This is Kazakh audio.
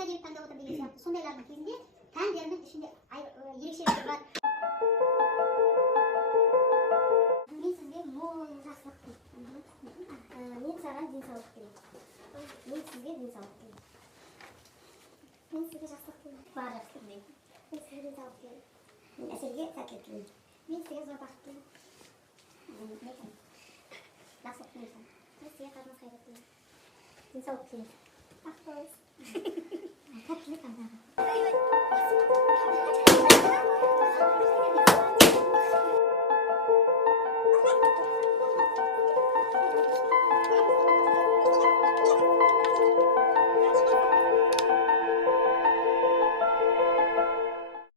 орта әдебиет таңдап отыр деген сияқты сондайлардың кезінде пәндердің ішінде ерекшелігі бар. Мен сізге мол жақсылық тілеймін. Мен саған денсаулық тілеймін. Мен сізге денсаулық тілеймін. Мен сізге жақсылық тілеймін. Бар жақсылық тілеймін. Мен сізге денсаулық тілеймін. Мен әселге сәттілік тілеймін. Мен сізге зор бақыт тілеймін. Жақсылық тілеймін. Мен сізге қарымыз қайрат тілеймін. Денсаулық тілеймін. Бақыт болыңыз. Сәттілік аңсаған.